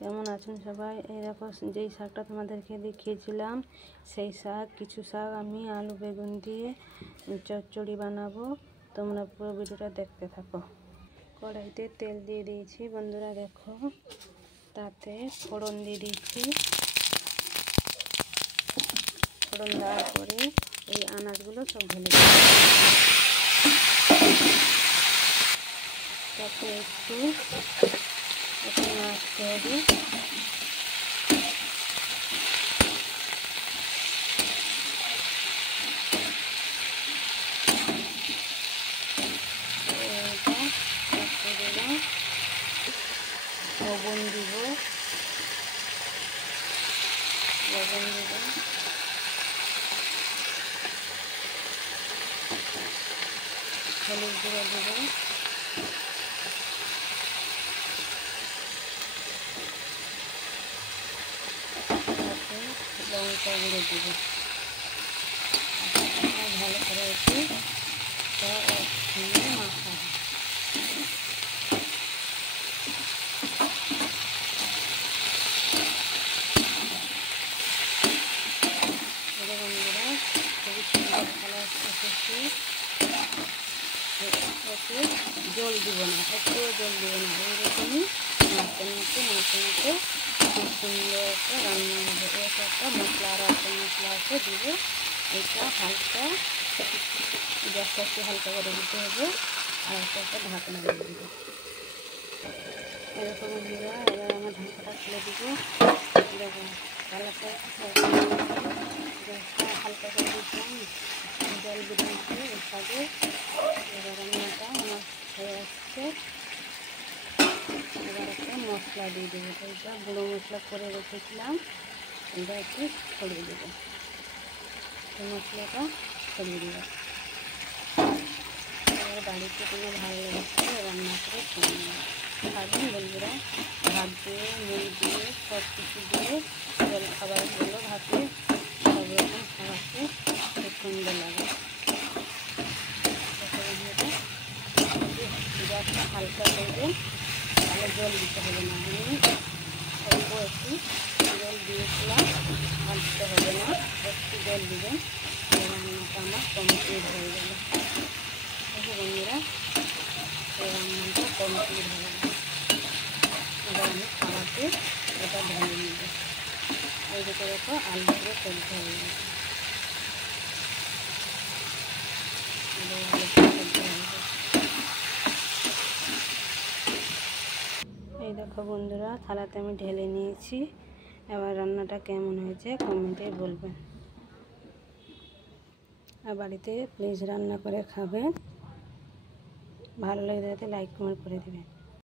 কেমন আছেন সবাই? এই দেখো যেই শাকটা তোমাদেরকে দেখিয়েছিলাম সেই শাক, কিছু শাক আমি আলু বেগুন দিয়ে চচ্চড়ি বানাবো। তোমরা পুরো ভিডিওটা দেখতে থাকো। কড়াইতে তেল দিয়ে দিয়েছি বন্ধুরা, দেখো তাতে ফোড়ন দিয়ে দিয়েছি। ফোড়ন দেওয়ার পরে এই আনাজগুলো সব ঢেলে দিচ্ছি। তাতে একটু নাড়তে হবে। লবণ দিব, হলুদ গুঁড়ো দেব, তাতে লঙ্কা গুঁড়ো দেব। ভালো করে একটু একসঙ্গে মাখাবো। বন্ধুরা খুবই সুন্দর কালার এসেছে। জল দিব না, একটু জল দিব না, এইরকমই নাড়তে খুব সুন্দর একটা রান্না হবে। এটা একটা মশলা আর একটা মশলা আছে দিব। এটা হালকা গ্যাসটা একটু হালকা করে দিতে হবে, আর একটা ঢাকনা দিয়ে দিব। এরকম বন্ধুরা, এবার আমার ঢাকাটা খুলে দিব। দেখুন কালারটা গ্যাসটা হালকা করে দিচ্ছিলাম, জল বেরিয়েছে এর সাথে। এবার রান্নাটা আমার হয়ে আসছে। এবার একটা মশলা দিয়ে দেবো। এইটা গুঁড়ো মশলা করে রেখেছিলাম, এটা একটু ছড়িয়ে দেবো। এই মশলাটা ছড়িয়ে দেবো। এবার বাড়িতে কোনো ভালো লাগছে রান্না করে খাবেন বন্ধুরা। ভাত দিয়ে, মুড়ি দিয়ে, সব কিছু দিয়ে জল খাবারগুলো ভাতে সব রকম খাওয়াতে খুব সুন্দর লাগে। গ্যাসটা হালকা করবেন, তাহলে জল দিতে হবে না। আমি অল্প একটু জল দিয়েছিলাম, আর দিতে হবে না, একটু জল দিবেন। রান্নাটা আমার কমপ্লিট হয়ে গেল। দেখো বন্ধুরা, এই রান্নাটা কমপ্লিট হয়ে গেল। এবার আমি খাওয়াতে এটা ঢেলে নেব। এই দিকে দেখো আলুগুলো সেদ্ধ হয়ে গেছে। এই দেখো বন্ধুরা, থালাতে আমি ঢেলে নিয়েছি। এবার রান্নাটা কেমন হয়েছে কমেন্টে বলবেন। আর বাড়িতে প্লিজ রান্না করে খাবেন। ভালো লাগে লাইক কমেন্ট করে দেবেন।